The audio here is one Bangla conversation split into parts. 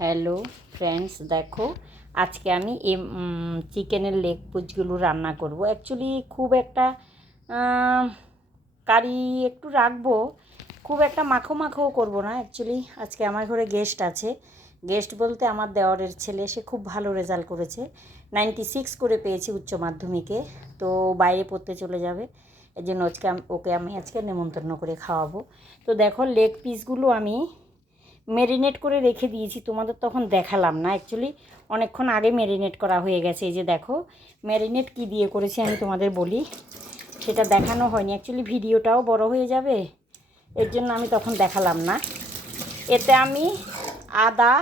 হ্যালো ফ্রেন্ডস, দেখো আজকে আমি এই চিকেনের লেগ পিসগুলো রান্না করব। অ্যাকচুয়ালি খুব একটা কারি একটু রাখবো, খুব একটা মাখো মাখোও করবো না। অ্যাকচুয়ালি আজকে আমার ঘরে গেস্ট আছে। গেস্ট বলতে আমার দেওরের ছেলে, সে খুব ভালো রেজাল্ট করেছে, 96 করে পেয়েছে উচ্চ মাধ্যমিকে। তো বাইরে পড়তে চলে যাবে, এই জন্য ওকে আমি আজকে নেমন্তন্ন করে খাওয়াবো। তো দেখো লেগ পিসগুলো আমি ম্যারিনেট করে রেখে দিয়েছি, তোমাদের তখন দেখালাম না। অ্যাকচুয়ালি অনেকক্ষণ আগে ম্যারিনেট করা হয়ে গেছে। এই যে দেখো ম্যারিনেট কী দিয়ে করেছি আমি তোমাদের বলি, সেটা দেখানো হয়নি। অ্যাকচুয়ালি ভিডিওটাও বড় হয়ে যাবে, এর জন্য আমি তখন দেখালাম না। এতে আমি আদা,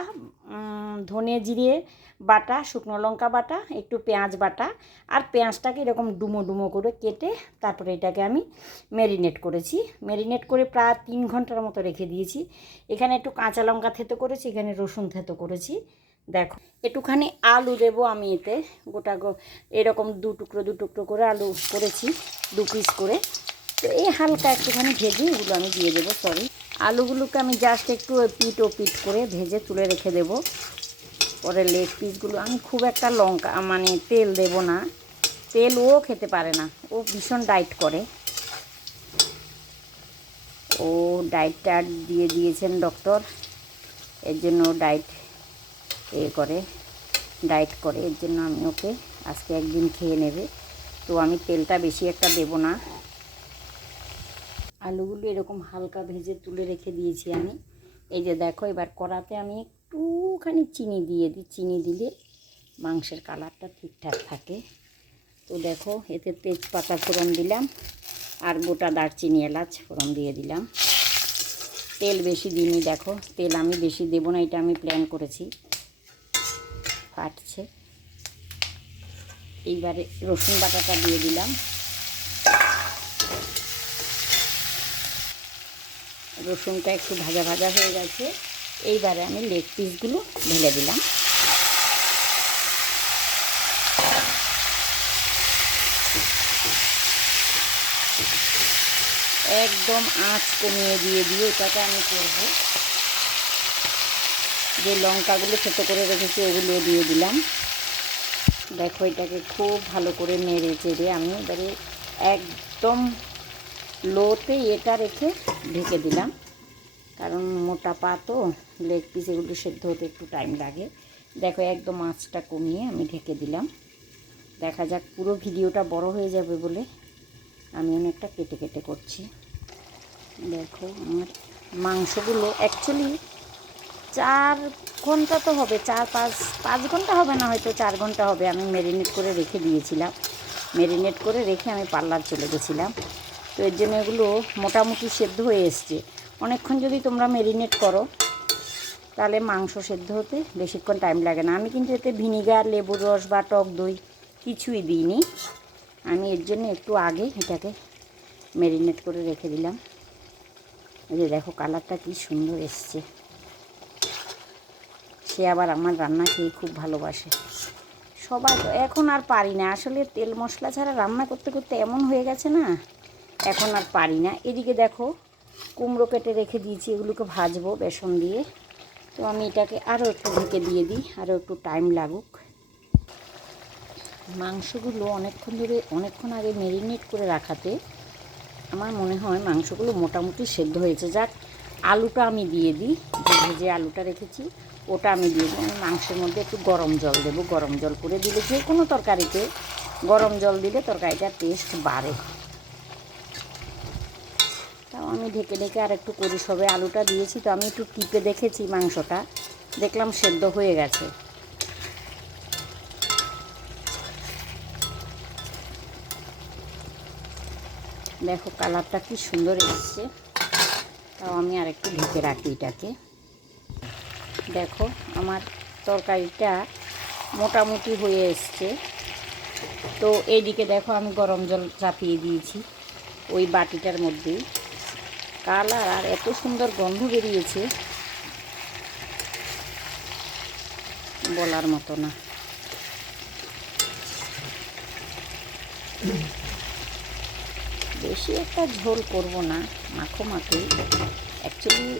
ধনে জিরে বাটা, শুকনো লঙ্কা বাটা, একটু পেঁয়াজ বাটা, আর পেঁয়াজটাকে এরকম ডুমো ডুমো করে কেটে তারপরে এটাকে আমি ম্যারিনেট করেছি। ম্যারিনেট করে প্রায় 3 ঘন্টার মতো রেখে দিয়েছি। এখানে একটু কাঁচা লঙ্কা থেতো করেছি, এখানে রসুন থেতো করেছি। দেখো একটুখানি আলু দেবো আমি এতে, গোটা এরকম দু টুকরো করে আলু করেছি, 2 পিস করে। তো এই হালকা একটুখানি ভেজে এগুলো আমি দিয়ে দেবো। আলুগুলোকে আমি জাস্ট একটু পিট ও পিট করে ভেজে তুলে রেখে দেবো। পরে লেগ পিসগুলো আমি খুব একটা লঙ্কা তেল দেব না, তেল ও খেতে পারে না, ও ভীষণ ডায়েট করে। ও ডায়েটটা দিয়ে দিয়েছেন ডক্টর, এর জন্য ডায়েট করে, এর জন্য আমি ওকে আজকে একদিন খেয়ে নেবে। তো আমি তেলটা বেশি একটা দেব না। আলুগুলো এরকম হালকা ভেজে তুলে রেখে দিয়েছি আমি। এই যে দেখো এবার কড়াতে আমি একটুখানি চিনি দিয়ে দিই, চিনি দিলে মাংসের কালারটা ঠিকঠাক থাকে। তো দেখো এতে তেজপাতা ফোড়ন দিলাম, আর গোটা দারচিনি এলাচ ফোড়ন দিয়ে দিলাম। তেল বেশি দিইনি, দেখো তেল আমি বেশি দেবো না, এটা আমি প্ল্যান করেছি। ফাটছে। এইবারে রসুন বাটাটা দিয়ে দিলাম। রসুনটা একটু ভাজা ভাজা হয়ে গেছে, এইবারে আমি লেগ পিসগুলো ঢেলে দিলাম। একদম আঁচ কমিয়ে দিয়ে এটাকে আমি করব। যে লঙ্কাগুলো ছোটো করে রেখেছি ওগুলো দিয়ে দিলাম। দেখো এটাকে খুব ভালো করে নেড়ে চেড়ে আমি এবারে একদম লোতে এটা রেখে ঢেকে দিলাম, কারণ মোটা পা তো লেগ পিস, এগুলো সেদ্ধ হতে একটু টাইম লাগে। দেখো একদম আঁচটা কমিয়ে আমি ঢেকে দিলাম। দেখা যাক, পুরো ভিডিওটা বড় হয়ে যাবে বলে আমি অনেকটা কেটে কেটে করছি। দেখো আমার মাংসগুলো অ্যাকচুয়ালি 4 ঘন্টা তো হবে, 5 ঘন্টা হবে না, হয়তো 4 ঘন্টা হবে। আমি ম্যারিনেট করে রেখে দিয়েছিলাম, ম্যারিনেট করে রেখে আমি পার্লার চলে গেছিলাম। তো এর জন্য এগুলো মোটামুটি সেদ্ধ হয়ে এসছে। অনেকক্ষণ যদি তোমরা ম্যারিনেট করো তাহলে মাংস সেদ্ধ হতে বেশিক্ষণ টাইম লাগে না। আমি কিন্তু এতে ভিনিগার, লেবুর রস বা টক দই কিছুই দিইনি। আমি এর জন্য একটু আগে এটাকে ম্যারিনেট করে রেখে দিলাম। এই যে দেখো কালারটা কি সুন্দর এসছে। সে আবার আমার রান্না খেয়ে খুব ভালোবাসে। সবাই তো এখন আর পারি না, আসলে তেল মশলা ছাড়া রান্না করতে করতে এমন হয়ে গেছে না, এখন আর পারি না। এদিকে দেখো কুমড়ো কেটে রেখে দিয়েছি, এগুলোকে ভাজবো বেসন দিয়ে। তো আমি এটাকে আরও একটু ঢেকে দিয়ে দিই, আরও একটু টাইম লাগুক। মাংসগুলো অনেকক্ষণ আগে ম্যারিনেট করে রাখাতে আমার মনে হয় মাংসগুলো মোটামুটি সেদ্ধ হয়েছে। যাক, আলুটা আমি দিয়ে দিই, যে আলুটা রেখেছি ওটা আমি দিয়ে দিই। আমি মাংসের মধ্যে একটু গরম জল দেবো। গরম জল করে দিলে, যে কোনো তরকারিতে গরম জল দিলে তরকারিটার টেস্ট বাড়ে। তাও আমি ঢেকে ঢেকে আর একটু করি। সবে আলুটা দিয়েছি তো আমি একটু টিপে দেখেছি, মাংসটা দেখলাম সেদ্ধ হয়ে গেছে। দেখো কালারটা কি সুন্দর এসছে। তাও আমি আর একটু ঢেকে রাখি এটাকে। দেখো আমার তরকারিটা মোটামুটি হয়ে এসছে। তো এইদিকে দেখো আমি গরম জল চাপিয়ে দিয়েছি ওই বাটিটার মধ্যেই। কালার আর এত সুন্দর গন্ধ বেরিয়েছে, বলার মতো না। বেশি একটা ঝোল করব না, মাখো মাখো। অ্যাকচুয়ালি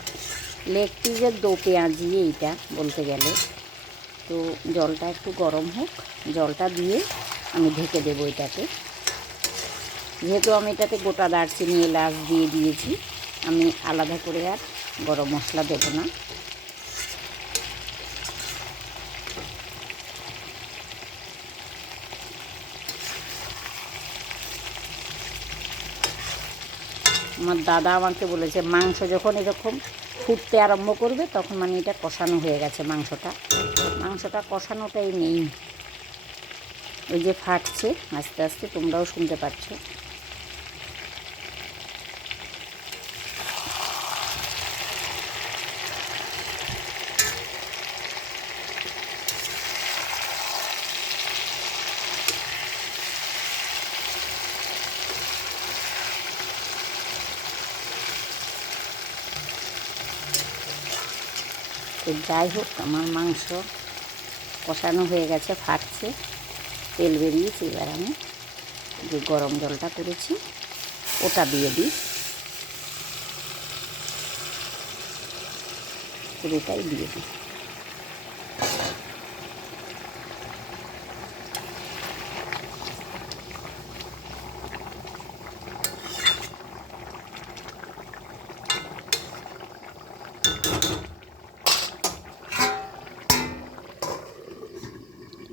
লেগ পিসের দো পেঁয়াজি এইটা বলতে গেলে। তো জলটা একটু গরম হোক, জলটা দিয়ে আমি ঢেকে দেবো এটাকে। যেহেতু আমি এটাতে গোটা দারচিনি এলাচ দিয়ে দিয়েছি, আমি আলাদা করে আর গরম মশলা দেবো না। আমার দাদা আমাকে বলেছে মাংস যখন এরকম ফুটতে আরম্ভ করবে তখন মানে এটা কষানো হয়ে গেছে। মাংসটা কষানোটাই নেই, ওই যে ফাটছে আস্তে আস্তে, তোমরাও শুনতে পাচ্ছ। তো যাই হোক, আমার মাংস কষানো হয়ে গেছে, ফাটছে, তেল বেরিয়েছে। এবার আমি যে গরম জলটা করেছি ওটা দিয়ে দিই, পুরোটাই দিয়ে দিই।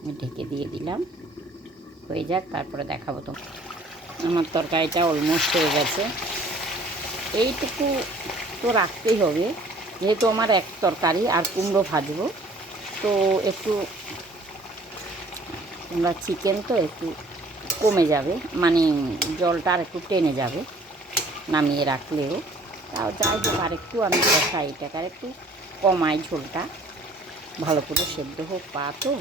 আমি ঢেকে দিয়ে দিলাম, হয়ে যাক, তারপরে দেখাবো। তো আমার তরকারিটা অলমোস্ট হয়ে গেছে। এইটুকু তো রাখতেই হবে, যেহেতু আমার এক তরকারি আর কুমড়ো ভাজবো, তো একটু তোমরা চিকেন তো একটু কমে যাবে, মানে জলটা আর একটু টেনে যাবে নামিয়ে রাখলেও। তাও যাই হোক, আর একটু আমি কষাই এটাকে, আর একটু কমাই ঝোলটা, ভালো করে সেদ্ধ হোক পা। তো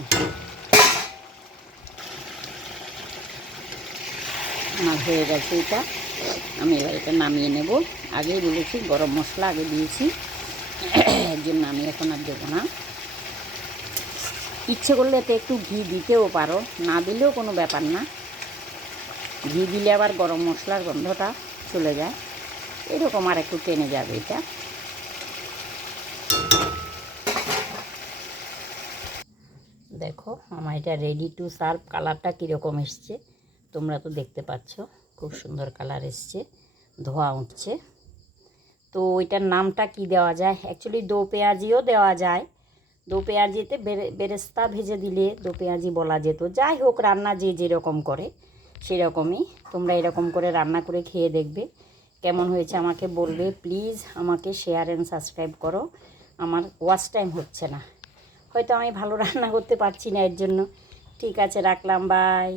আমার হয়ে গেছে এটা, আমি এবার এটা নামিয়ে নেব। আগেই বলেছি গরম মশলা আগে দিয়েছি, এর জন্য আমি এখন আর দেবো না। ইচ্ছে করলে এতে একটু ঘি দিতেও পারো, না দিলেও কোনো ব্যাপার না। ঘি দিলে আবার গরম মশলার গন্ধটা চলে যায়, এরকম আর একটু টেনে যাবে এটা। দেখো আমার এটা রেডি টু সার্ভ। কালারটা কীরকম এসছে তোমরা তো দেখতে পাচ্ছ, খুব সুন্দর কালার এসছে, ধোয়া উঠছে। তো এটার নামটা কি দেওয়া যায়? অ্যাকচুয়ালি দো পেঁয়াজিও দেওয়া যায়, দো পেঁয়াজিতে বেরেস্তা ভেজে দিলে দো পেঁয়াজি বলা যেত। যাই হোক, রান্না যে যেরকম করে সেরকমই। তোমরা এরকম করে রান্না করে খেয়ে দেখবে কেমন হয়েছে, আমাকে বলবে। প্লিজ আমাকে শেয়ার অ্যান্ড সাবস্ক্রাইব করো, আমার ওয়াচ টাইম হচ্ছে না, হয়তো আমি ভালো রান্না করতে পারছি না এর জন্য। ঠিক আছে, রাখলাম, বাই।